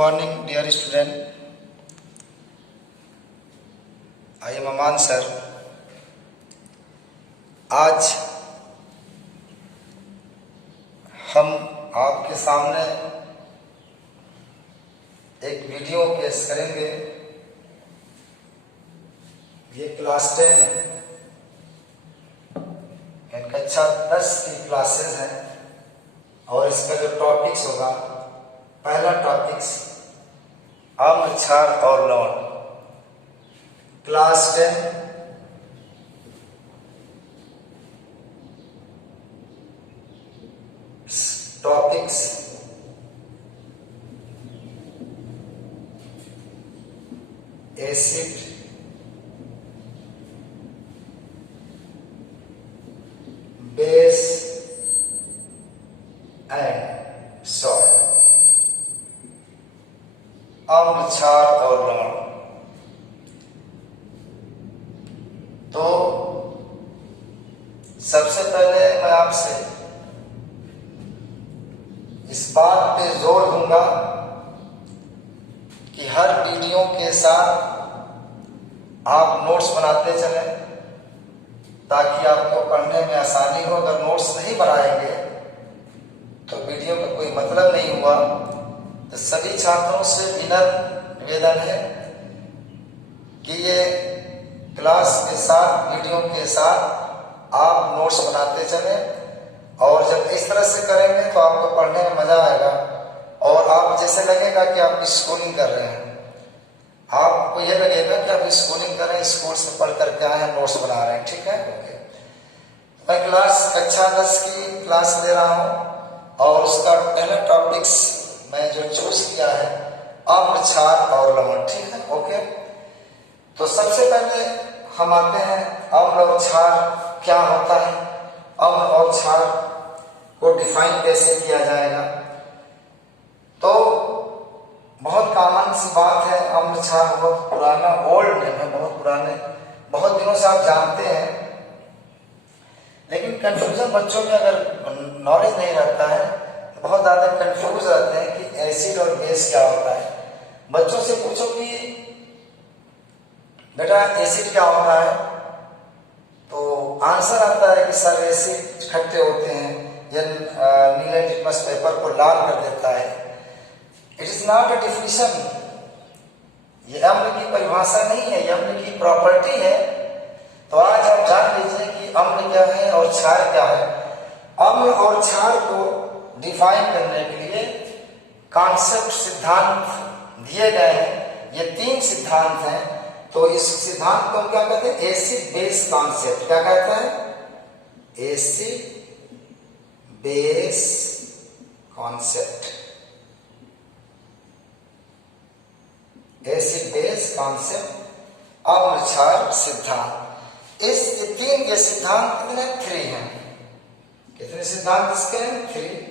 morning, dear student. I am Aman sir. आज हम आपके सामने एक वीडियो पेश करेंगे। ये क्लास 10 कक्षा 10 की क्लासेस हैं और इसका जो टॉपिक्स होगा, पहला टॉपिक्स अम्ल, क्षार और लवण। Class 10 topics acid, base and salt. अम्ल, क्षार और लवण। तो सबसे पहले मैं आपसे इस बात पे जोर दूंगा कि हर वीडियो के साथ आप नोट्स बनाते चलें ताकि आपको पढ़ने में आसानी हो। अगर नोट्स नहीं बनाएंगे तो वीडियो का कोई मतलब नहीं हुआ। तो सभी छात्रों से विनम्र निवेदन है कि ये क्लास के साथ, वीडियो के साथ आप नोट्स बनाते चलें और जब इस तरह से करेंगे तो आपको पढ़ने में मजा आएगा और आप जैसे लगेगा कि आप स्कूलिंग कर रहे हैं। आपको यह लगेगा कि आप स्कूलिंग कर रहे हैं, स्कूल से पढ़ करके आए हैं, नोट्स बना रहे हैं। ठीक है, ओके। मैं क्लास कक्षा 10 की क्लास ले रहा हूँ और उसका पहला टॉपिक्स मैं जो चूज किया है अम्ल, क्षार और लवण। ठीक है, ओके। तो सबसे पहले हम आते हैं अम्ल और क्षार क्या होता है। अम्ल और क्षार को डिफाइन कैसे किया जाएगा? तो बहुत कॉमन सी बात है। अम्ल, क्षार बहुत पुराना ओल्ड नेम है, बहुत पुराने, बहुत दिनों से आप जानते हैं। लेकिन कंफ्यूजन बच्चों में अगर नॉलेज नहीं रहता है तो बहुत ज्यादा कंफ्यूज रहते हैं कि एसिड और बेस क्या होता है। बच्चों से पूछो कि बेटा एसिड क्या होता है, तो आंसर आता है कि सर एसिड खट्टे होते हैं, या नीले लिटमस पेपर को लाल कर देता है। It is not a definition. ये अम्ल की परिभाषा नहीं है, ये अम्ल की प्रॉपर्टी है। तो आज आप जान लीजिए कि अम्ल क्या है और क्षार क्या है। अम्ल और क्षार को डिफाइन करने के लिए कॉन्सेप्ट, सिद्धांत दिए गए हैं। ये 3 सिद्धांत हैं। तो इस सिद्धांत को हम क्या कहते हैं? Acid base concept. क्या कहते हैं? Acid base concept. Acid base concept, अम्ल क्षार सिद्धांत। इस 3 के सिद्धांत कितने? 3 हैं। कितने सिद्धांत इसके हैं? 3।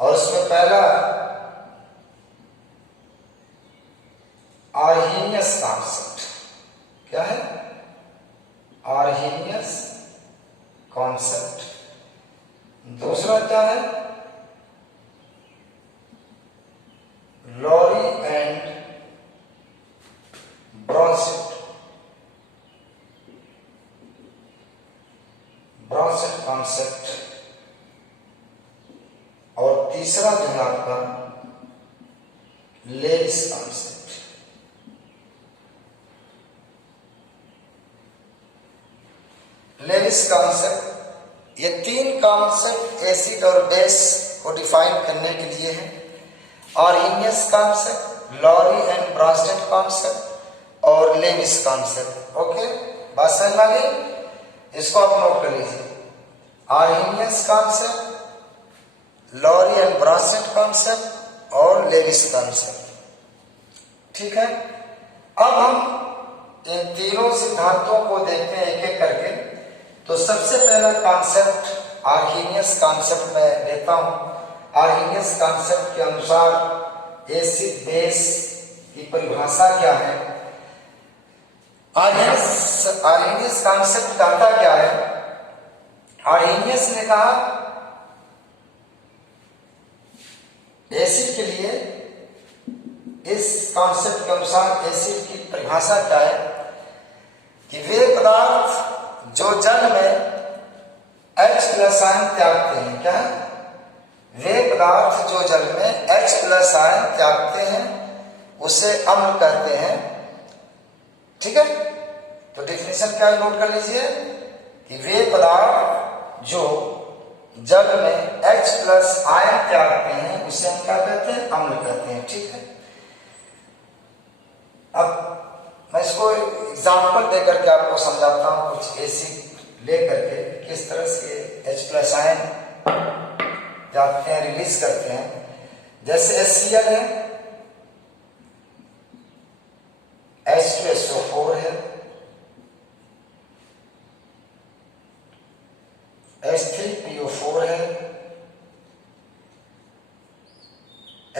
और उसमें पहला आर्हेनियस कॉन्सेप्ट। क्या है? Arrhenius concept. दूसरा क्या है? Lowry and Bronsted concept. और तीसरा जो है आपका लेविस कॉन्सेप्ट। लेविस कॉन्सेप्ट, ये 3 कॉन्सेप्ट एसिड और बेस को डिफाइन करने के लिए है। Arrhenius concept, Lowry and Bronsted concept और लेविस कॉन्सेप्ट। ओके, बात समझ में आ गई? इसको आप नोट कर लीजिए। Arrhenius concept, Lowry and Bronsted concept और लेविस कॉन्सेप्ट। ठीक है, अब हम इन तीनों सिद्धांतों को देखते हैं एक एक करके। तो सबसे पहला कॉन्सेप्ट आर्हेनियस कॉन्सेप्ट में लेता हूं। आर्हेनियस कॉन्सेप्ट के अनुसार एसिड बेस की परिभाषा क्या है? आर्हेनियस कॉन्सेप्ट कहता क्या है? आर्हेनियस ने कहा एसिड के लिए इस कॉन्सेप्ट के अनुसार एसिड की परिभाषा क्या है कि वे पदार्थ जो जल में H+ आयन त्यागते हैं, क्या है? वे पदार्थ जो जल में H+ आयन त्यागते हैं उसे अम्ल कहते हैं। ठीक है, तो डेफिनेशन क्या है, नोट कर लीजिए कि वे पदार्थ जो जल में H+ आयन त्यागते हैं उसे हम क्या कहते हैं, अम्ल कहते हैं। ठीक है, अब मैं इसको एग्जाम्पल देकर के आपको समझाता हूं, कुछ एसिड लेकर के किस तरह से H+ आयन त्यागते हैं, रिलीज करते हैं। जैसे HCl है, H2SO4 है, H3PO4 है,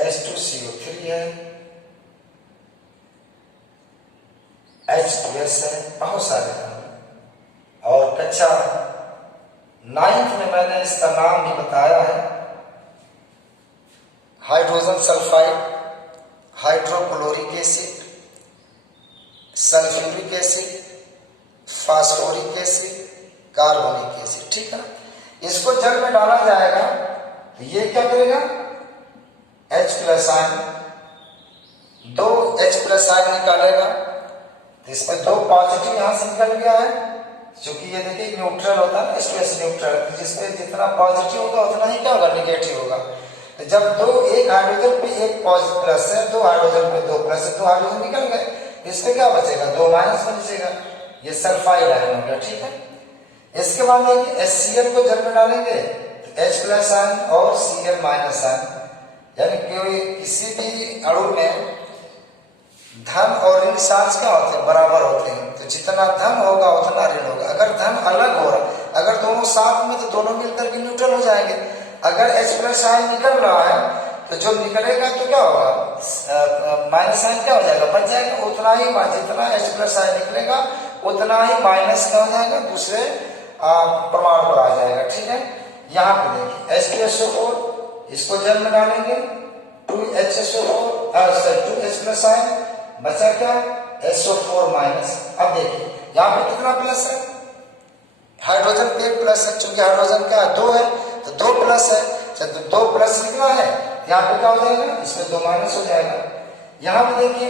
H2CO3 है, H2S है, बहुत सारे हैं। और कक्षा 9th में मैंने इसका नाम भी बताया है, hydrogen sulphide, hydrochloric acid, sulphuric acid, phosphoric acid, carbonic acid. ठीक है, इसको जल में डाला जाएगा तो ये क्या करेगा, H+ आयन, 2 H+ आयन निकालेगा। तो इसमें 2 पॉजिटिव यहां से निकल गया है, क्योंकि ये देखिए न्यूट्रल होता है, H2S न्यूट्रल, जिसमें जितना पॉजिटिव होगा उतना ही क्या होगा, निगेटिव होगा। तो जब एक हाइड्रोजन पे एक प्लस है, 2 हाइड्रोजन पे 2 प्लस है, 2 हाइड्रोजन निकल गए, इसमें क्या बचेगा, 2 माइनस बचेगा, ये सल्फाइड आयन हो गया। ठीक है, इसके बाद देखिए HCl को जल में डालेंगे तो H+ आयन और Cl- आयन, यानी कोई किसी भी अणु में धन और ऋण चार्ज क्या होते हैं, बराबर होते हैं। तो जितना धन होगा उतना ऋण होगा। अगर धन अलग हो रहा, अगर दोनों साथ में, तो दोनों मिलकर के न्यूट्रल हो जाएंगे। अगर H+ आयन निकल रहा है तो जो निकलेगा तो क्या होगा, माइनस आयन क्या हो जाएगा, बच जाएगा। उतना ही जितना H+ आयन निकलेगा उतना ही माइनस क्या हो जाएगा, दूसरे प्रमाण पर आ जाएगा। ठीक है, यहाँ पे देखिए H2SO4, इसको जल में डालेंगे, 2H+ आयन, बचा क्या, SO4 माइनस। अब देखिए यहाँ पे कितना प्लस है, हाइड्रोजन पे एक प्लस है, क्योंकि हाइड्रोजन क्या 2 है तो 2 प्लस है, तो 2 प्लस निकला है, यहाँ पे क्या हो जाएगा, इसमें 2 माइनस हो जाएगा। यहाँ पे देखिए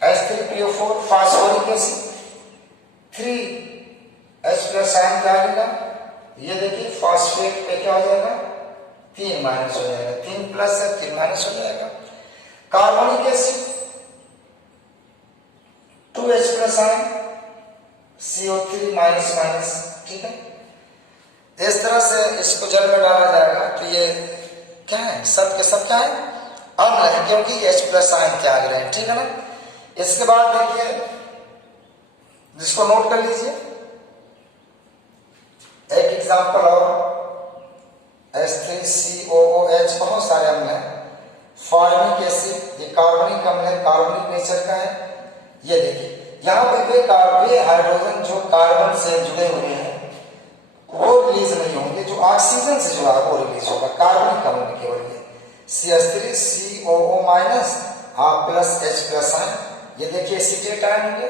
H3PO4 phosphoric acid, 3H+ ion क्या आएगा, ये देखिए फास्फेट पे क्या हो जाएगा, 3 माइनस हो जाएगा, 3 प्लस है 3 माइनस हो जाएगा। Carbonic acid, 2H+ ion, CO3 minus minus. ठीक है, इस तरह से इसको जल में डाला जाएगा तो ये क्या है, सब के सब क्या है, अम्ल है, क्योंकि H+ आयन त्याग रहे हैं। ठीक है ना, इसके बाद देखिए जिसको नोट कर लीजिए एक एग्जांपल और, H3COOH, बहुत सारे अम्ल हैं। फॉर्मिक एसिड, ये कार्बनिक अम्ल है, कार्बनिक नेचर का है। ये देखिए यहाँ पे वे हाइड्रोजन जो कार्बन से जुड़े हुए हैं वो रिलीज नहीं होंगे, जो ऑक्सीजन से जुड़ा है वो रिलीज होगा, कार्बनिक अम्ल में केवल ये CH3COO minus plus H+ ion, ये देखिए एसीटेट आयन हो गया।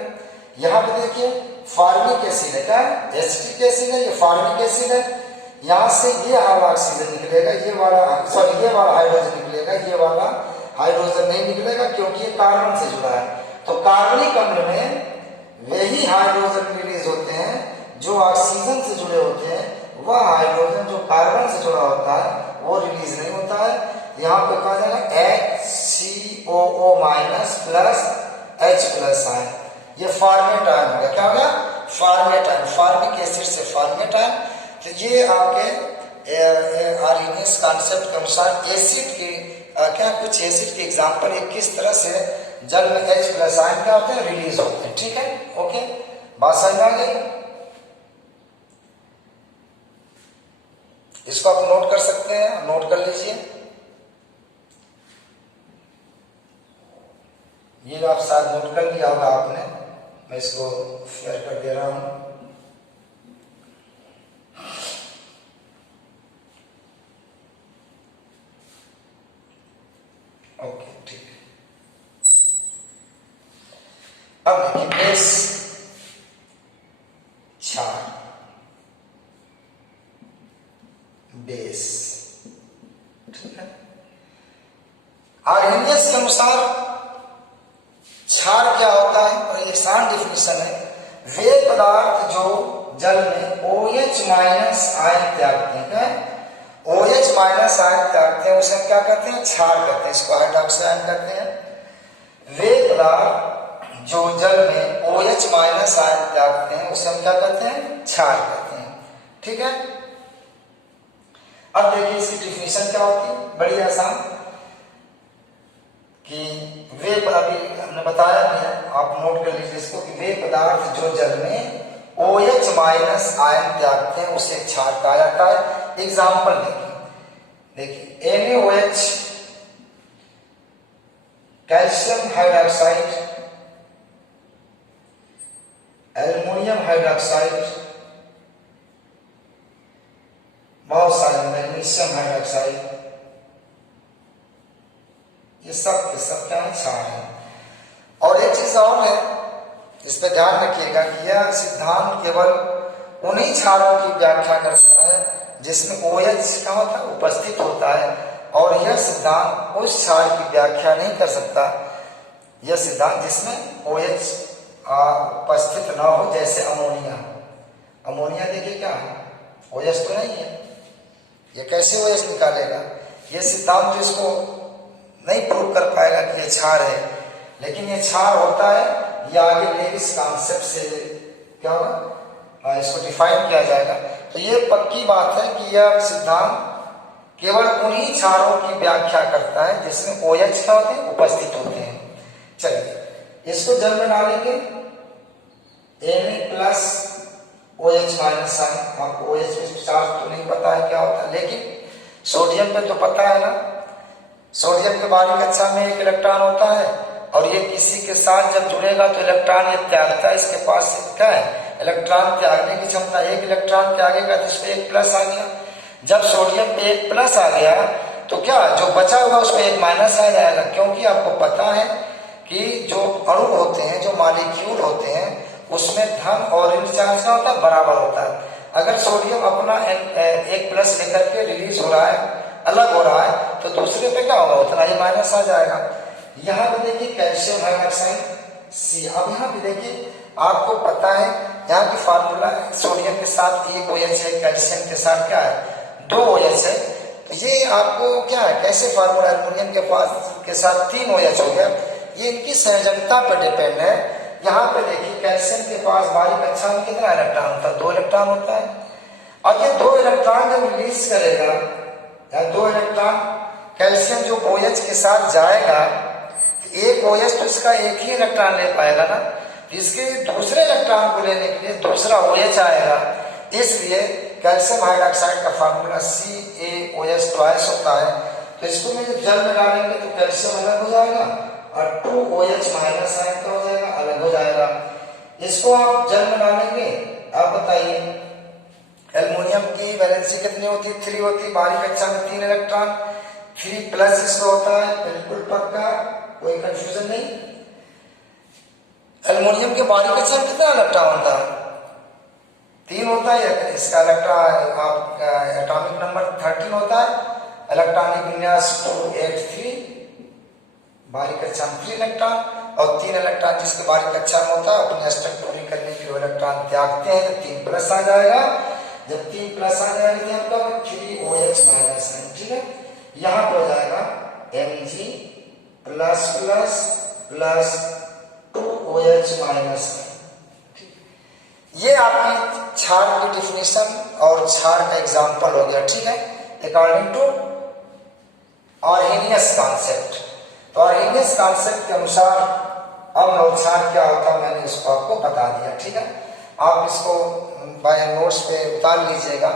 यहाँ पे देखिए फॉर्मिक एसिड है, क्या है, एसिटिक एसिड है, ये फॉर्मिक एसिड है। यहाँ से ये वाला ऑक्सीजन निकलेगा, ये वाला हाइड्रोजन निकलेगा, ये वाला हाइड्रोजन नहीं निकलेगा क्योंकि ये कार्बन से जुड़ा है। तो कार्बनिक अम्ल में वही हाइड्रोजन रिलीज होते हैं जो ऑक्सीजन से जुड़े होते हैं, वह हाइड्रोजन जो कार्बन से जुड़ा होता है वो रिलीज नहीं होता है। यहाँ पे कहा जाएगा HCOO minus plus H+ ion, ये फॉर्मेट आयन होगा, क्या होगा, फॉर्मेट आयन, फॉर्मिक एसिड से फॉर्मेट आयन। तो ये आपके आर्गेनिक कॉन्सेप्ट के अनुसार एसिड की क्या कुछ एसिड के एग्जांपल है, किस तरह से जल में H+ आयन क्या होते हैं, रिलीज होते हैं। ठीक है, ओके, बात समझ में आ गई। इसको आप नोट कर सकते हैं, नोट कर लीजिए। ये आप शायद नोट कर लिया होगा आपने, मैं इसको शेयर कर दे रहा हूं। ओके, ठीक है। अब देखिए बेस क्षार, बेस, ठीक है। आर्हेनियस के अनुसार क्षार क्या होता है, और एक आसान डिफिनेशन है, वे पदार्थ जो जल में OH माइनस आयन त्यागते हैं, OH माइनस आयन त्यागते हैं, उसे हम क्या कहते हैं, क्षार कहते हैं, इसको हाइड्रोक्साइड आयन कहते हैं। वे पदार्थ जो जल में OH माइनस आयन त्यागते हैं, उसे हम क्या कहते हैं, क्षार कहते हैं, ठीक है। अब देखिए इसकी डिफिनेशन क्या होती है, बड़ी आसान, कि वे, अभी हमने बताया भी है, आप नोट कर लीजिए इसको, कि वे पदार्थ जो जल में OH माइनस आयन त्यागते हैं उसे क्षार कहा जाता है। एग्जाम्पल देखिए NaOH, calcium hydroxide, aluminium hydroxide, बहुत सारे, मैग्नीशियम हाइड्रोक्साइड, ये सब के सब क्या है, क्षार है। और एक चीज और है, इस पर ध्यान रखिएगा कि यह सिद्धांत केवल उन्हीं क्षारों की व्याख्या करता है जिसमें OH का होता है, उपस्थित होता है, और यह सिद्धांत उस क्षार की व्याख्या नहीं कर सकता, यह सिद्धांत जिसमें OH उपस्थित ना हो, जैसे अमोनिया। अमोनिया देखिए क्या है, OH तो नहीं है, ये कैसे OH निकालेगा, ये सिद्धांत तो इसको नहीं प्रूव कर पाएगा कि ये क्षार है, लेकिन ये क्षार होता है, ये आगे लेविस कॉन्सेप्ट से क्या होगा, इसको डिफाइन किया जाएगा। तो ये पक्की बात है कि यह सिद्धांत केवल उन्हीं क्षारों की व्याख्या करता है जिसमें OH क्या होते हैं, उपस्थित होते हैं। चलिए इसको जल में डालेंगे, Na plus OH minus ion, आपको OH में चार्ज तो नहीं पता है क्या होता है, लेकिन सोडियम पे तो पता है ना, सोडियम के बारीक कक्षा में एक इलेक्ट्रॉन होता है, और ये किसी के साथ जब जुड़ेगा तो इलेक्ट्रॉन ये त्यागता है, इसके पास क्या है, इलेक्ट्रॉन त्यागने की क्षमता, एक इलेक्ट्रॉन त्यागेगा तो इसमें एक प्लस आ गया। जब सोडियम पे एक प्लस आ गया तो क्या जो बचा होगा उसमें एक माइनस आ जाएगा, क्योंकि आपको पता है कि जो अणु होते हैं, जो मॉलिक्यूल होते हैं, उसमें धन और ऋण चार्ज क्या होता है, बराबर होता है। अगर सोडियम अपना एक प्लस लेकर के रिलीज हो रहा है, अलग हो रहा है, तो दूसरे पे क्या होगा, उतना ही माइनस आ जाएगा। यहाँ पे देखिए कैल्शियम हाइड्रोक्साइड C, अब यहाँ पे देखिए आपको पता है यहाँ की फार्मूला, सोडियम के साथ एक OH है, कैल्शियम के साथ क्या है, 2 OH है, तो ये आपको क्या है, कैसे फार्मूला, एल्युमिनियम के साथ 3 OH हो गया, ये इनकी संयोजकता पर डिपेंड है। यहाँ पे देखिए कैल्शियम के पास बारीक कक्षा में कितना इलेक्ट्रॉन होता है, 2 इलेक्ट्रॉन होता है। अब ये 2 इलेक्ट्रॉन जब रिलीज करेगा, या 2 इलेक्ट्रॉन कैल्शियम जो OH के साथ जाएगा, एक OH तो इसका एक ही इलेक्ट्रॉन ले पाएगा ना, इसके दूसरे इलेक्ट्रॉन को लेने के लिए दूसरा OH आएगा, इसलिए कैल्शियम हाइड्रोक्साइड का फार्मूला CaOH ट्वाइस होता है। तो इसको में जब जल में डालेंगे तो कैल्शियम अलग हो जाएगा, और 2OH माइनस आयन का हो जाएगा, अलग हो जाएगा। इसको आप जल में डालेंगे, आप बताइए एल्युमिनियम की वैलेंसी कितनी होती है, 3 होती है, बारीक कक्षा में 3 इलेक्ट्रॉन, 3 प्लस इसको होता है, बिल्कुल पक्का, कोई कंफ्यूजन नहीं। एल्युमिनियम के बारीक कक्षा में कितना इलेक्ट्रॉन होता है, 3 होता है, इसका इलेक्ट्रॉन आपका एटॉमिक नंबर 13 होता है, इलेक्ट्रॉनिक विन्यास 283, बारीक कक्षा में 3 इलेक्ट्रॉन, और 3 इलेक्ट्रॉन जिसके बारीक कक्षा में होता है अपनी अष्टक पूरी करने के लिए इलेक्ट्रॉन त्यागते हैं, तो 3 प्लस आ जाएगा। जब 3 प्लस आ जाएगा तो आपका 3OH माइनस है, ठीक है। यहाँ पर हो जाएगा Mg plus plus plus 2OH minus. ये आपकी क्षार की डिफिनेशन और क्षार का एग्जाम्पल हो गया, ठीक है, अकॉर्डिंग टू आर्हेनियस कॉन्सेप्ट। तो आर्हेनियस कॉन्सेप्ट के अनुसार अम्ल और क्षार क्या होता है, मैंने इसको आपको बता दिया, ठीक है। आप इसको बाय नोट्स पे उतार लीजिएगा,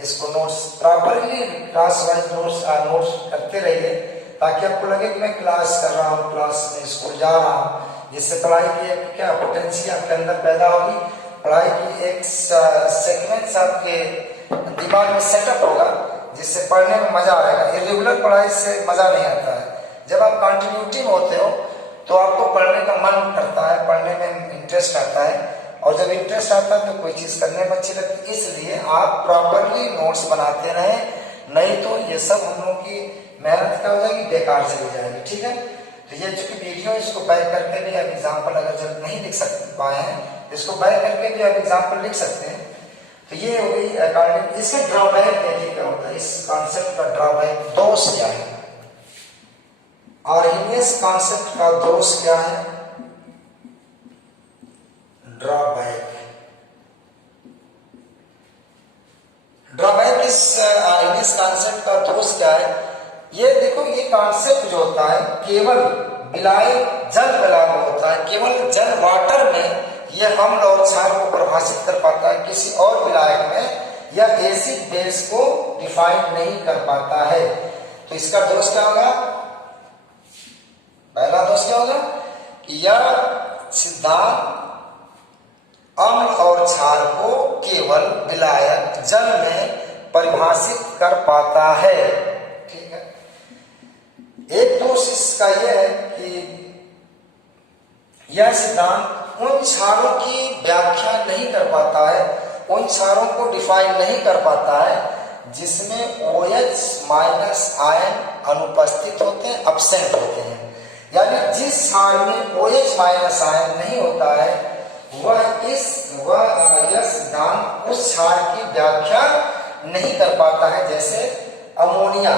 इसको notes properly class wise notes करते रहिए, ताकि आपको लगे कि मैं क्लास कर रहा हूँ, क्लास में स्कूल जा रहा हूँ, जिससे पढ़ाई की एक क्या पोटेंशियल आपके अंदर पैदा होगी, पढ़ाई की एक सेगमेंट्स आपके दिमाग में सेटअप होगा, जिससे पढ़ने में मजा आएगा। इरेगुलर पढ़ाई से मजा नहीं आता है। जब आप कंटिन्यूटी में होते हो तो आपको पढ़ने का मन करता है, पढ़ने में इंटरेस्ट आता है, और जब इंटरेस्ट आता है तो कोई चीज करने में अच्छी लगती है। इसलिए आप प्रॉपरली नोट्स बनाते रहें, नहीं तो ये सब हम लोगों की मेहनत क्या हो जाएगी, बेकार चली जाएगी। ठीक है, तो ये जो वीडियो इसको बैक करके भी आप एग्जाम्पल अगर जब नहीं लिख पाए हैं, इसको बैक करके भी आप एग्जाम्पल लिख सकते हैं। तो ये हो गई अकॉर्डिंग। इसका ड्रॉबैक देखिए क्या होता है, इस कॉन्सेप्ट का ड्रॉबैक, दोष क्या है, आर्हिनियस कॉन्सेप्ट का दोष क्या है, ड्रॉबैक। ड्रॉबैक इस आर्हिनियस कॉन्सेप्ट का दोष क्या है, ये देखो, ये कॉन्सेप्ट जो होता है केवल विलाय जल विलाय में होता है, केवल जल वाटर में यह अम्ल और क्षार को परिभाषित कर पाता है, किसी और विलायक में यह एसिड बेस को डिफाइन नहीं कर पाता है। तो इसका दोष क्या होगा, पहला दोष क्या होगा कि यह सिद्धांत अम्ल और क्षार को केवल विलायक जल में परिभाषित कर पाता है। ठीक है, एक दोष इसका यह है कि यह सिद्धांत उन क्षारों की व्याख्या नहीं कर पाता है, उन क्षारों को डिफाइन नहीं कर पाता है जिसमें OH माइनस आयन अनुपस्थित होते हैं, अब्सेंट होते हैं। यानी जिस क्षार में OH माइनस आयन नहीं होता है यह सिद्धांत उस क्षार की व्याख्या नहीं कर पाता है। जैसे अमोनिया,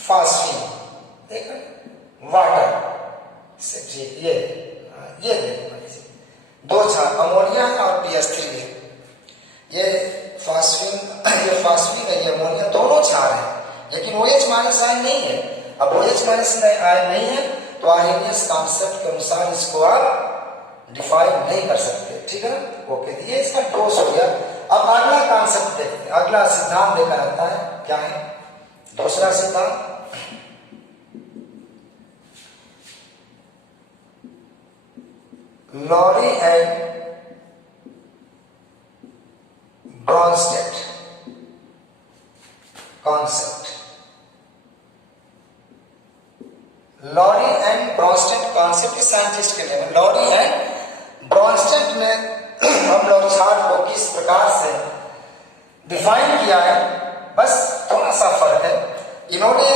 फास्फिन, देखो वाटर से, ये दो क्षार अमोनिया और PS3 है, ये फास्फिन है, ये अमोनिया, दोनों क्षार हैं, लेकिन OH माइनस आयन नहीं है। अब OH माइनस आयन नहीं है तो आर्हिनियस कॉन्सेप्ट के अनुसार इसको आप डिफाइन नहीं कर सकते। ठीक है ना, ओके, ये इसका दोष हो गया। अब अगला कॉन्सेप्ट देखते हैं, अगला सिद्धांत लेकर आता है, क्या है दूसरा सिद्धांत, Lowry and Bronsted concept. Lowry and Bronsted concept इस साइंटिस्ट के लिए, लॉरी एंड ब्रॉन्स्टेड ने अम्ल और क्षार को किस प्रकार से डिफाइन किया है, बस थोड़ा सा फर्क है। इन्होंने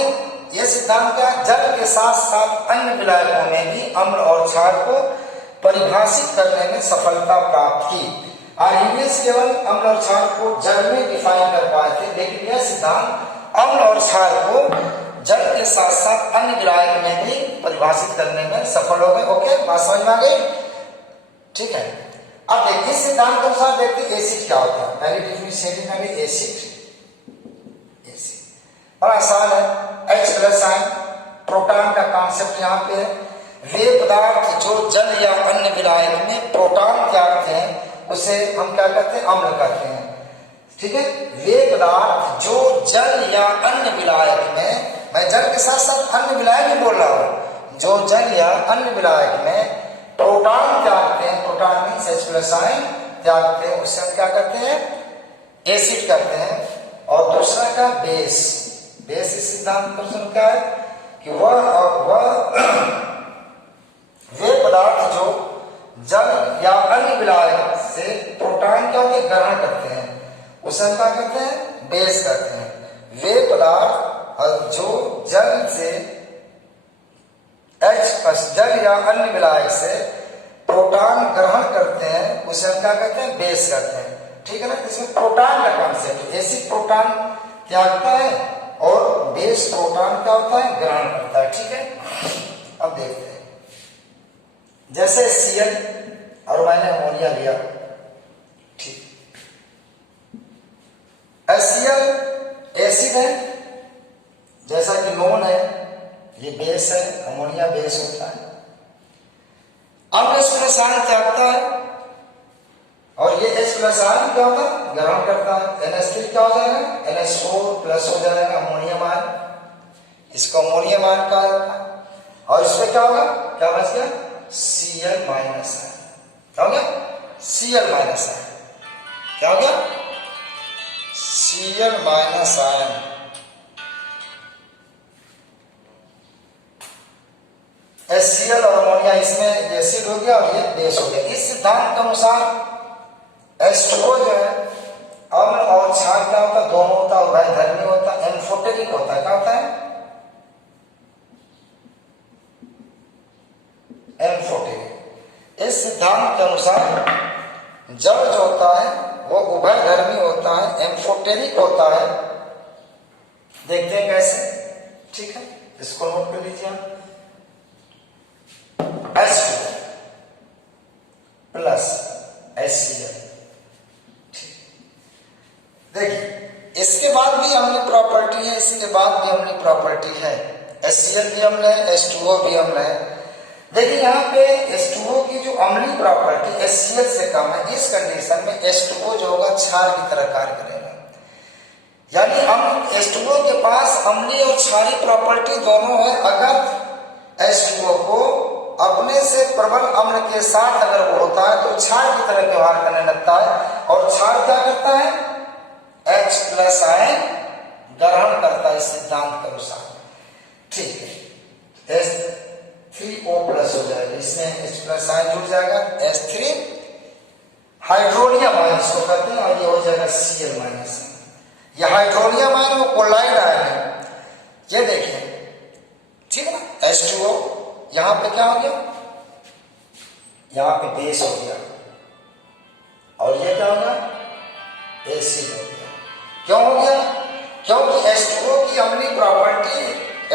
यह सिद्धांत का जल के साथ साथ अन्य विलायकों में भी अम्ल और क्षार को परिभाषित करने में सफलता प्राप्त की। आर्हिनियस केवल अम्ल और क्षार को जल में डिफाइन कर पाए थे, लेकिन यह सिद्धांत अम्ल और क्षार को जल के साथ साथ अन्य विलायक में भी परिभाषित करने में सफल हो गए। ओके, बात समझ में आ गई? ठीक है, अब देखिए सिद्धांत के अनुसार देखते हैं एसिड क्या होता है। पहली डिफिनेशन है एसिड बड़ा आसान है, H+ आयन, प्रोटॉन का कॉन्सेप्ट यहाँ पे है। वे पदार्थ जो जल या अन्य विलायक में प्रोटॉन त्यागते हैं उसे हम क्या कहते हैं, अम्ल कहते हैं। ठीक है, वे पदार्थ जो जल या अन्य विलायक में, मैं जल के साथ साथ अन्य विलायक भी बोल रहा हूं, जो जल या अन्य विलायक में प्रोटॉन त्यागते हैं, प्रोटॉन मीन्स H+ आयन त्यागते हैं, उससे हम क्या करते हैं, एसिड करते हैं। और दूसरा का बेस इस सिद्धांत पर क्या है कि वे पदार्थ जो जल या अन्य विलायक से प्रोटॉन क्या ग्रहण करते हैं उसे हम क्या कहते हैं, बेस करते हैं। वे पदार्थ जो जल से जल या अन्य विलायक से प्रोटॉन ग्रहण करते हैं उसे हम क्या कहते हैं, बेस करते हैं। ठीक है ना, इसमें प्रोटॉन का कॉन्सेप्ट, एसिड प्रोटॉन त्यागता है और बेस प्रोटॉन क्या होता है, ग्रहण करता है। ठीक है, अब देखते हैं, जैसे Cl और मैंने अमोनिया लिया, ठीक, HCl एसिड है जैसा कि नोन है, ये बेस है, अमोनिया बेस होता है। अब इसमें साइन त्यागता है और ये H+ आयन क्या होता है, ग्रहण करता है। NH3 क्या हो जाएगा, NH4+ हो जाएगा, अमोनियम आयन, इसको अमोनियम आयन कहा जाता है। और इसमें क्या होगा, क्या बच गया, Cl- आयन। क्या हो गया, Cl- आयन। क्या हो गया, Cl- आयन। HCl इसमें एसिड हो गया और ये बेस हो गया। इस सिद्धांत के अनुसार H2O जो है अम्ल और क्षार क्या होता है, दोनों होता है, उभयधर्मी होता है, एम्फोटेरिक होता है। क्या होता है? एम्फोटेरिक। इस सिद्धांत के अनुसार जल जो होता है वो उभयधर्मी होता है, एम्फोटेरिक होता है। देखते हैं कैसे, ठीक है, इसको नोट कर लीजिए आप। H2 plus HCl। देखिए इसके बाद भी अम्लीय प्रॉपर्टी है, इसके बाद भी अम्लीय प्रॉपर्टी है। HCl भी अम्ल है, H2O भी अम्ल है। देखिए यहाँ पे H2O की जो अम्लीय प्रॉपर्टी HCl से कम है, इस कंडीशन में H2O जो होगा क्षार की तरह कार्य करेगा। यानी H2O के पास अम्लीय और क्षारीय प्रॉपर्टी दोनों है। अगर H2O को अपने से प्रबल अम्ल के साथ अगर वो होता है तो क्षार की तरह व्यवहार करने लगता है, और क्षार क्या करता है? H प्लस आयन ग्रहण करता है, इस सिद्धांत के अनुसार। ठीक है, H3O प्लस हो जाएगा, इसमें H प्लस आयन जुड़ जाएगा, H3 हाइड्रोनियम आयन इसको कहते हैं, और ये हो जाएगा Cl माइनस। ये हाइड्रोनियम आयन वो कोलाइड आयन है, ये देखिए, ठीक है ना। H2O यहां पे क्या हो गया? यहां पे बेस हो गया, और ये क्या हो गया? एसिड हो गया। क्यों हो गया? क्योंकि H2O की अम्लीय प्रॉपर्टी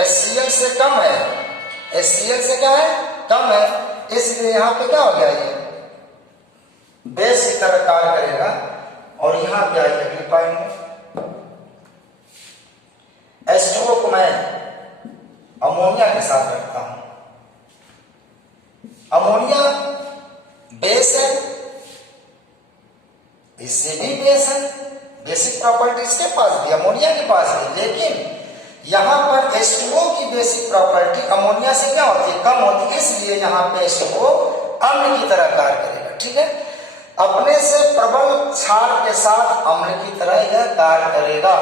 HCl से कम है। HCl से क्या है? कम है, इसलिए यहां पे क्या हो गया? ये बेस की तरह कार्य करेगा, और यहां पे आएगा ग्लिपाइन। H2O को मैं अमोनिया के साथ रखता हूं। अमोनिया बेस है, इससे भी बेस है, बेसिक प्रॉपर्टी इसके पास भी, अमोनिया के पास भी। लेकिन यहां पर H2O की बेसिक प्रॉपर्टी अमोनिया से क्या होती है? कम होती है, इसलिए यहां पे H2O अम्ल की तरह कार्य करेगा। ठीक है, अपने से प्रबल क्षार के साथ अम्ल की तरह यह कार्य करेगा।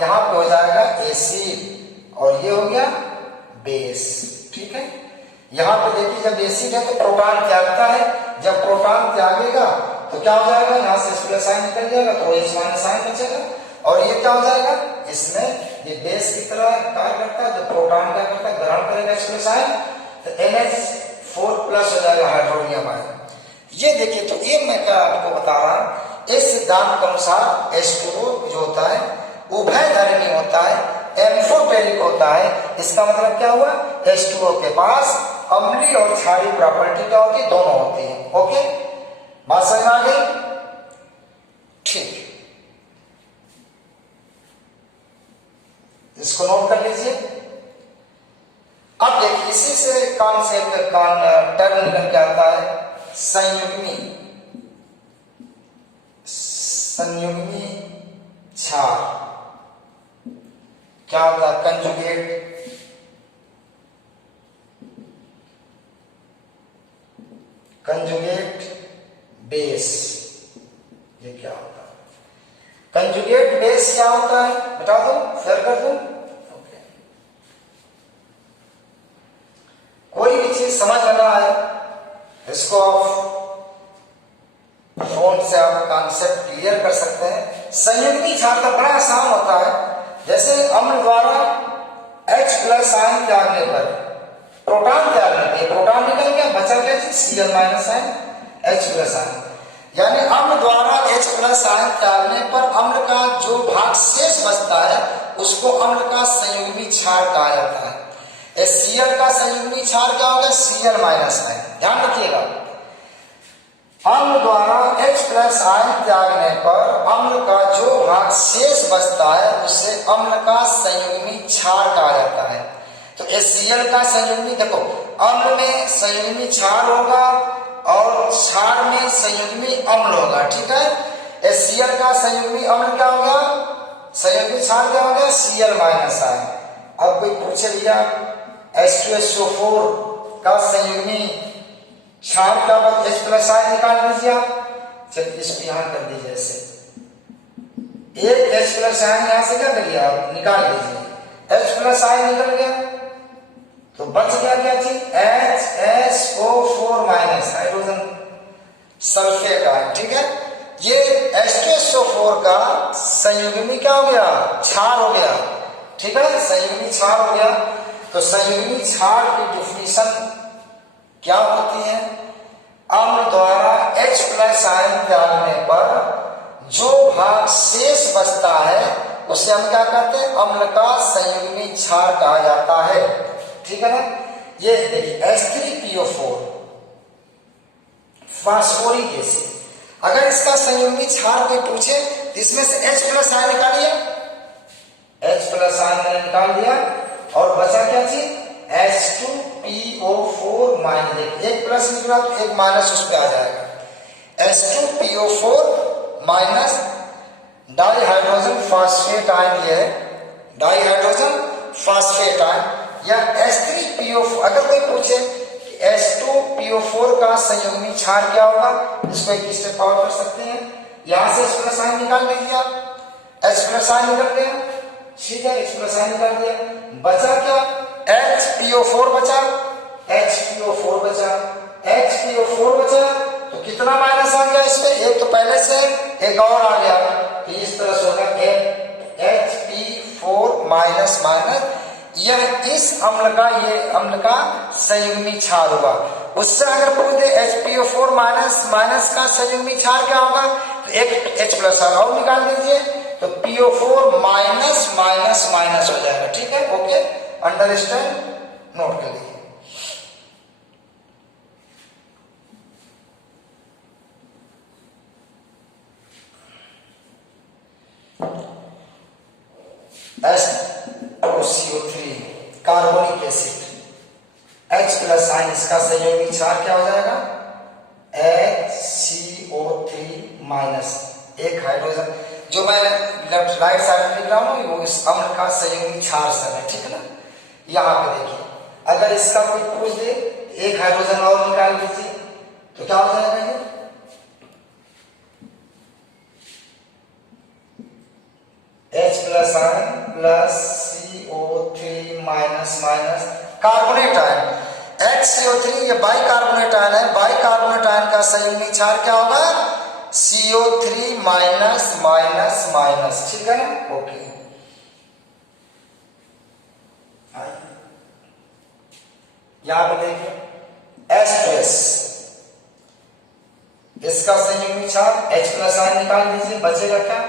यहां पे हो जाएगा एसिड, और ये हो गया बेस। ठीक है, यहां पे देखिए जब एसिड है तो प्रोटॉन त्यागता है, जब प्रोटॉन त्यागेगा तो क्या हो जाएगा? यहां से प्लस आयन निकल जाएगा, तो H माइनस आयन बचेगा, और ये क्या हो जाएगा? इसमें ये बेस की तरह कार्य करता है, जब प्रोटॉन क्या करता है? ग्रहण करेगा H प्लस आयन, तो NH4 प्लस हो जाएगा हाइड्रोनियम आयन। ये देखिए, तो ये मैं क्या आपको बता रहा हूं, इस सिद्धांत के अनुसार H2O जो होता है उभयधर्मी होता है, एम्फोटेरिक होता है। इसका मतलब क्या हुआ? H2O के पास अम्लीय और क्षारीय प्रॉपर्टी क्या होती है? दोनों होती है। ओके, बात समझ में आ गई? ठीक, इसको नोट कर लीजिए। अब देखिए इसी से कॉन्सेप्ट टर्म निकल के आता है संयुग्मी, संयुग्मी क्षार। क्या होता है? Conjugate, conjugate base. ये क्या होता है? कंजुगेट बेस क्या होता है? बता दो, शेयर कर दो। कोई भी चीज समझ में ना आए, इसको आप फोन से आप कॉन्सेप्ट क्लियर कर सकते हैं। संयुग्मी क्षार का बड़ा आसान होता है। जैसे अम्ल द्वारा H प्लस आयन त्यागने पर, प्रोटॉन त्यागने पर प्रोटॉन निकल गया, बचा क्या चीज? Cl minus ion, H plus ion. यानी अम्ल द्वारा H प्लस आयन त्यागने पर अम्ल का जो भाग शेष बचता है उसको अम्ल का संयुग्मी क्षार कहा जाता है। Cl का संयुग्मी क्षार क्या होगा? Cl minus ion. ध्यान रखिएगा, अम्ल द्वारा H प्लस आयन त्यागने पर अम्ल का जो भाग शेष बचता है उसे अम्ल का संयुग्मी क्षार कहा जाता है। तो HCl का संयुग्मी, देखो अम्ल में संयुग्मी क्षार होगा और क्षार में संयुग्मी अम्ल होगा। ठीक है, HCl का संयुग्मी अम्ल क्या होगा? संयुग्मी क्षार क्या होगा? Cl minus ion. अब कोई पूछे भैया H2SO4 का संयुग्मी क्षार क्या होगा? H प्लस आयन निकाल दीजिए आप। चलिए इसको यहां कर दीजिए, ऐसे एक H प्लस आयन यहां से क्या करिए आप? निकाल दीजिए। H प्लस आयन निकल गया तो बच गया क्या चीज? HSO SO4 minus hydrogen sulphate ion, ठीक है। ये H2SO4 का संयुग्मी क्या हो गया, क्षार हो गया, ठीक है, संयुग्मी क्षार हो गया। तो संयुग्मी क्षार की डिफिनीशन क्या होती है, अम्ल द्वारा H प्लस आयन त्यागने पर जो भाग शेष बचता है उसे हम क्या कहते हैं, अम्ल का संयुग्मी क्षार कहा जाता है, ठीक है ना। ये देखिए H3PO4 फास्फोरिक एसिड, अगर इसका संयुग्मी क्षार कोई पूछे तो इसमें से H प्लस आयन निकालिए, H प्लस आयन मैंने निकाल दिया और बचा क्या चीज, H2PO4 माइनस, देखिए एक प्लस निकला तो एक माइनस उस पर आ जाएगा, H2PO4 minus dihydrogen phosphate ion, ये है डाइहाइड्रोजन फास्फेट आयन, या H3PO4। अगर कोई पूछे कि H2PO4 का संयुग्मी क्षार क्या होगा, इसको एक किससे पावर कर सकते हैं, यहां से H प्लस आयन निकाल लीजिए आप, H प्लस आयन निकल गया, ठीक है, H प्लस आयन निकाल दिया, बचा क्या, HPO4 बचा, HPO4 बचा, HPO4 बचा, तो कितना माइनस आ गया इस पे, एक तो पहले से एक और आ गया, तो इस तरह से होगा HP4 माइनस माइनस, यह इस अम्ल का, ये अम्ल का संयुग्मी क्षार हुआ। उससे अगर पूछ दे HPO4 माइनस माइनस का संयुग्मी क्षार क्या होगा, तो एक H प्लस और निकाल दीजिए, तो PO4 माइनस माइनस माइनस हो जाएगा, ठीक है, ओके, अंडरस्टैंड, नोट कर लीजिए। SO3 carbonic acid, H plus ion, इसका संयुग्मी क्षार क्या हो जाएगा, HCO3 माइनस, एक हाइड्रोजन, जो मैं लेफ्ट राइट साइड में लिख रहा हूं वो इस अम्ल का संयुग्मी क्षार सब है, ठीक है ना। यहां पे देखिए, अगर इसका कोई पूछ दे एक हाइड्रोजन और निकाल लीजिए तो क्या हो जाएगा, ये H plus ion plus CO3 minus minus carbonate ion, HCO3 ये बाई कार्बोनेट आयन है, बाई कार्बोनेट आयन का संयुग्मी क्षार क्या होगा, CO3 माइनस माइनस माइनस, ठीक है ना, ओके। यहां पे देखिए H2S, इसका संयुग्मी क्षार H प्लस आयन निकाल दीजिए, बचेगा क्या,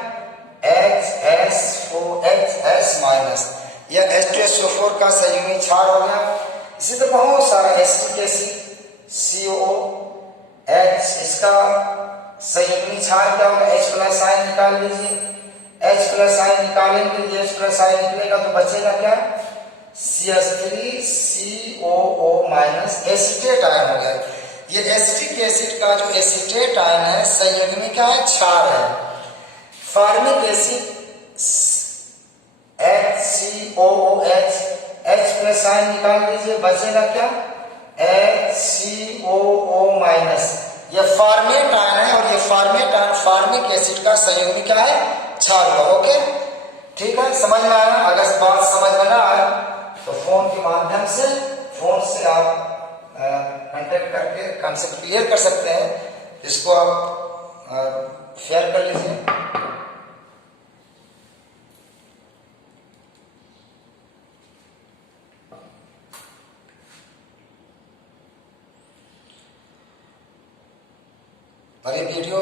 HS माइनस, यह H2SO4 का संयुग्मी क्षार हो गया। इसी तरह बहुत सारा एसिटिक एसिड COOH, इसका संयुग्मी क्षार क्या होगा, H प्लस आयन निकाल लीजिए, H प्लस आयन निकालेंगे, H प्लस आयन निकलेगा तो बचेगा क्या, CH3COO माइनस, एसिटेट आयन हो गया। ये एसिटिक एसिड का जो एसिटेट आयन है संयुग्मी क्या है, क्षार है। Formic acid HCOOH, H plus ion निकाल दीजिए, बचेगा क्या, HCOO माइनस, ये फॉर्मेट आयन है और ये फॉर्मेट आयन फॉर्मिक एसिड का संयुग्मी क्या है, क्षार होगा, ओके, ठीक है, समझ में आया। अगर बात समझ में ना आए तो फोन के माध्यम से, फोन से आप कांटेक्ट करके कॉन्सेप्ट क्लियर कर सकते हैं, इसको आप शेयर कर लीजिए। और ये वीडियो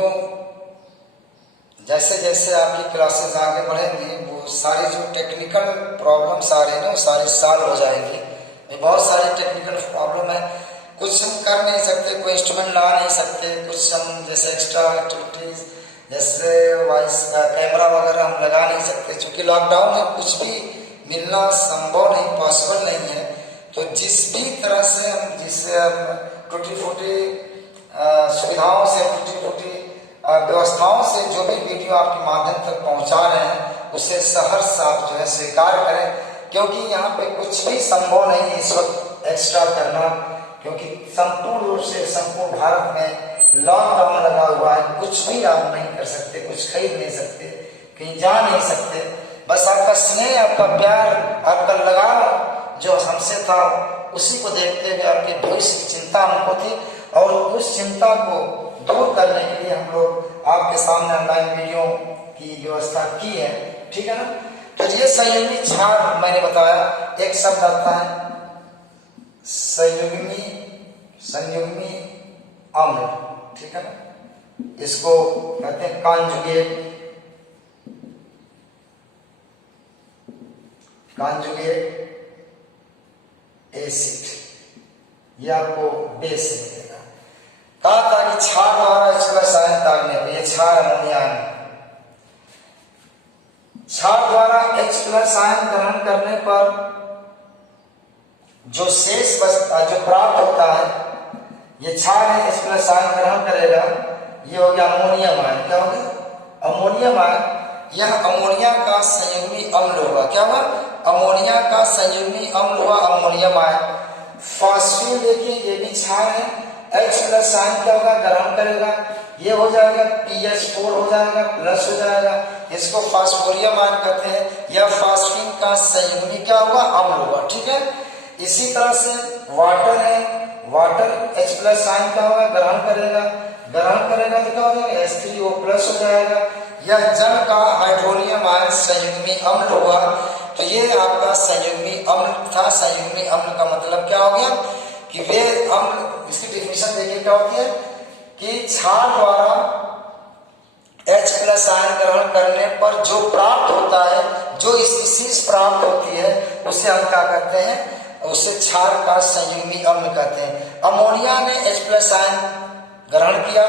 जैसे जैसे आपकी क्लासेस आगे बढ़ेंगी वो सारी जो टेक्निकल प्रॉब्लम्स आ रही है ना वो सारी सॉल्व हो जाएंगी। ये बहुत सारी टेक्निकल प्रॉब्लम है, कुछ हम कर नहीं सकते, कोई इंस्ट्रूमेंट ला नहीं सकते, कुछ हम जैसे एक्स्ट्रा एक्टिविटीज जैसे वॉइस का कैमरा वगैरह हम लगा नहीं सकते, क्योंकि लॉकडाउन में कुछ भी मिलना संभव नहीं, पॉसिबल नहीं है। तो जिस भी तरह से हम जिससे टूटी फूटी सुविधाओं से, टूटी फूटी व्यवस्थाओं से जो भी वीडियो आपके माध्यम तक पहुंचा रहे हैं उसे सहर्ष आप जो है स्वीकार करें, क्योंकि यहाँ पे कुछ भी संभव नहीं है इस वक्त एक्स्ट्रा करना, क्योंकि संपूर्ण रूप से संपूर्ण भारत में लॉकडाउन लगा हुआ है, कुछ भी आप नहीं कर सकते, कुछ खरीद नहीं सकते, कहीं जा नहीं सकते। बस आपका स्नेह, आपका प्यार, आपका लगाव जो हमसे था उसी को देखते हुए आपके भविष्य की चिंता हमको थी और उस चिंता को दूर करने के लिए हम लोग आपके सामने ऑनलाइन वीडियो की व्यवस्था की है, ठीक है ना। तो ये संयुग्मी क्षार मैंने बताया, एक शब्द आता है संयुग्मी अम्ल, ठीक है ना, इसको कहते हैं कॉन्जुगेट एसिड, ये आपको बेस से मिलेगा। कहा था कि क्षार द्वारा इसका रसायन ताड़ने पर, यह क्षार अमोनिया है, क्षार द्वारा H रसायन ग्रहण करने पर जो शेष बचता, जो प्राप्त होता है, ये क्षार है, H रसायन ग्रहण करेगा, ये हो गया अमोनियम आयन। क्या हो गया? Ammonium ion. यह अमोनिया का संयुग्मी अम्ल होगा। क्या हुआ? अमोनिया का संयुग्मी अम्ल हुआ अमोनियम आयन। फॉस्फीन देखिए ये भी क्षार है, H प्लस आयन क्या होगा? ग्रहण करेगा, ये हो जाएगा PH4 हो जाएगा, प्लस हो जाएगा, इसको फास्फोरियम आयन कहते हैं। यह फास्फीन का संयुग्मी क्या होगा? अम्ल होगा, ठीक है। इसी तरह से वाटर है, वाटर H प्लस आयन क्या होगा? ग्रहण करेगा, ग्रहण करेगा तो क्या हो जाएगा? H3O प्लस हो जाएगा। यह जल का हाइड्रोनियम आयन संयुग्मी अम्ल होगा। तो ये आपका संयुग्मी अम्ल था। संयुग्मी अम्ल का मतलब क्या हो गया कि वे अम्ल, इसकी डिफिनेशन देखिए क्या होती है कि क्षार द्वारा H प्लस आयन ग्रहण करने पर जो प्राप्त होता है, जो स्पीशीज प्राप्त होती है, उसे हम क्या कहते हैं? उसे क्षार का संयुग्मी अम्ल कहते हैं। अमोनिया ने H प्लस आयन ग्रहण किया,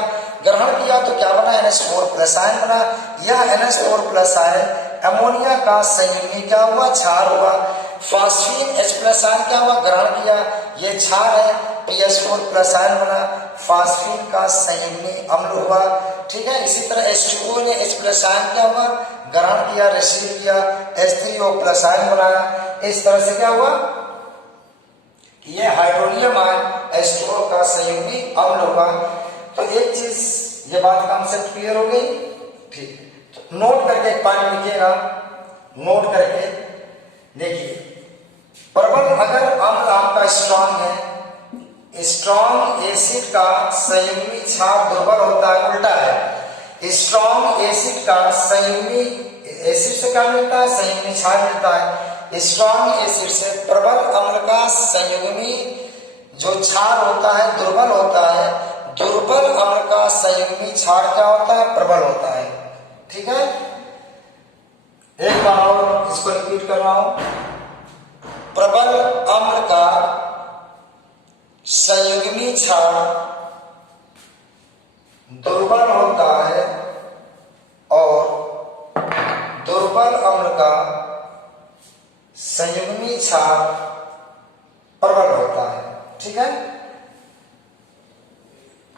तो क्या बना? NH4 प्लस आयन बना। यह NH4 प्लस आयन अमोनिया का संयुग्मी क्या हुआ? क्षार हुआ। फास्फीन H प्लस आयन क्या हुआ? ग्रहण किया, ये क्षार है, PH4 प्लस आयन बना, फास्फीन का संयुग्मी अम्ल हुआ, ठीक है। इसी तरह H2O ने H प्लस आयन क्या हुआ? ग्रहण किया, रिसीव किया, H3O प्लस आयन बनाया। इस तरह से क्या हुआ? ये हाइड्रोनियम आयन H2O का संयुग्मी अम्ल होगा। तो एक चीज, ये बात कॉन्सेप्ट क्लियर हो गई, ठीक। तो नोट करके एक पॉइंट लिखिएगा, नोट करके देखिए, प्रबल अगर अम्ल आपका स्ट्रॉन्ग है, स्ट्रॉन्ग एसिड का संयुग्मी क्षार दुर्बल होता है, उल्टा है। स्ट्रॉन्ग एसिड का संयुग्मी, एसिड से क्या मिलता है? संयुग्मी क्षार मिलता है। स्ट्रॉन्ग एसिड से प्रबल अम्ल का संयुग्मी जो क्षार होता है दुर्बल होता है। दुर्बल अम्ल का संयुग्मी क्षार क्या होता है? प्रबल होता है, ठीक है। एक बार और इसको रिपीट कर रहा हूं, प्रबल अम्ल का संयुग्मी क्षार दुर्बल होता है और दुर्बल अम्ल का संयुग्मी क्षार प्रबल होता है, ठीक है।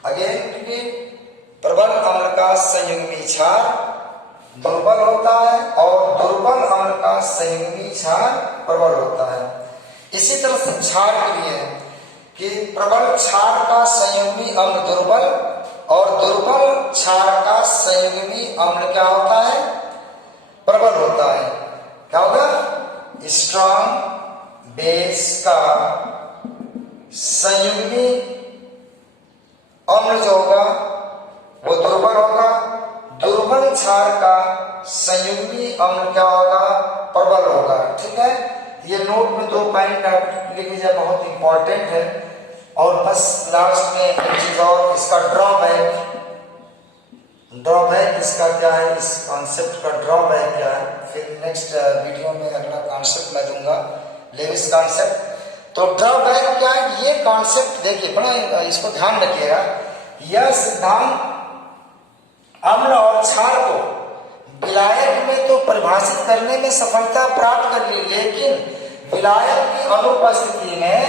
अगेन प्रबल अम्ल का संयुग्मी क्षार दुर्बल होता है और दुर्बल अम्ल का संयुग्मी क्षार प्रबल होता है। इसी तरह से क्षार के लिए कि प्रबल क्षार का संयुग्मी अम्ल दुर्बल और दुर्बल क्षार का संयुग्मी अम्ल क्या होता है? प्रबल होता है। क्या होगा? स्ट्रॉन्ग बेस का संयुग्मी अम्ल जो होगा वो दुर्बल होगा, दुर्बल क्षार का संयुग्मी अम्ल क्या होगा? प्रबल होगा, ठीक है। ये नोट में 2 पॉइंट आप लिख लीजिए, बहुत इंपॉर्टेंट है। और बस लास्ट में एक चीज और, इसका ड्रॉबैक इसका क्या है, इस कॉन्सेप्ट का ड्रॉबैक क्या है, फिर नेक्स्ट वीडियो में अगला कॉन्सेप्ट मैं दूंगा, लेविस कॉन्सेप्ट। तो ड्रॉबैक क्या है? ये कॉन्सेप्ट देखिए, बड़ा इसको ध्यान रखिएगा। यह सिद्धांत अम्ल और क्षार को विलायक में तो परिभाषित करने में सफलता प्राप्त कर ली, लेकिन विलायक की अनुपस्थिति में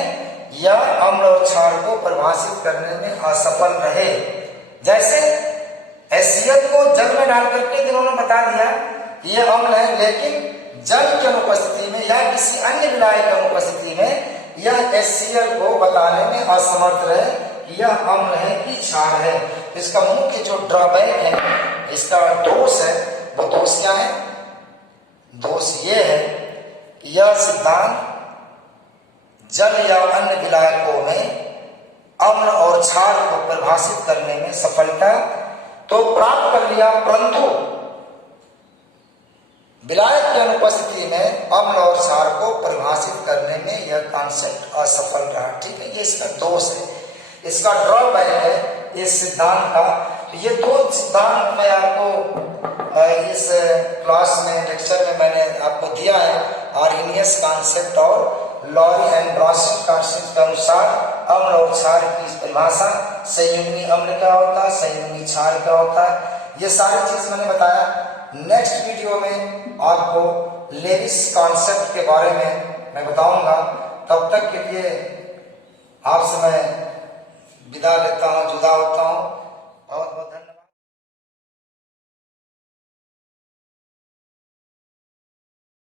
यह अम्ल और क्षार को परिभाषित करने में असफल रहे। जैसे HCl को जल में डाल करके इन्होंने बता दिया यह अम्ल है, लेकिन जल की अनुपस्थिति में या किसी अन्य विलायक की अनुपस्थिति में यह HCl को बताने में असमर्थ रहे कि यह अम्ल है कि क्षार है। इसका मुख्य जो ड्रॉबैक है, इसका दोष है, वो दोष क्या है? दोष ये है कि यह सिद्धांत जल या अन्य विलायकों में अम्ल और क्षार को परिभाषित करने में सफलता तो प्राप्त कर लिया, परंतु विलायक की अनुपस्थिति में अम्ल और क्षार को परिभाषित करने में यह कॉन्सेप्ट असफल रहा। ठीक है, ये इसका दोष है, इसका ड्रॉबैक है इस सिद्धांत का। तो ये दो सिद्धांत मैं आपको इस क्लास में, लेक्चर में मैंने आपको दिया है। आर्हेनियस कॉन्सेप्ट और लॉरी एंड ब्रॉसिन कॉन्सेप्ट के अनुसार अम्ल और क्षार की परिभाषा, संयुग्मी अम्ल क्या होता है, संयुग्मी क्षार क्या होता है, ये सारी चीज मैंने बताया। नेक्स्ट वीडियो में आपको लेविस कॉन्सेप्ट के बारे में मैं बताऊंगा। तब तक के लिए आपसे मैं विदा लेता हूं।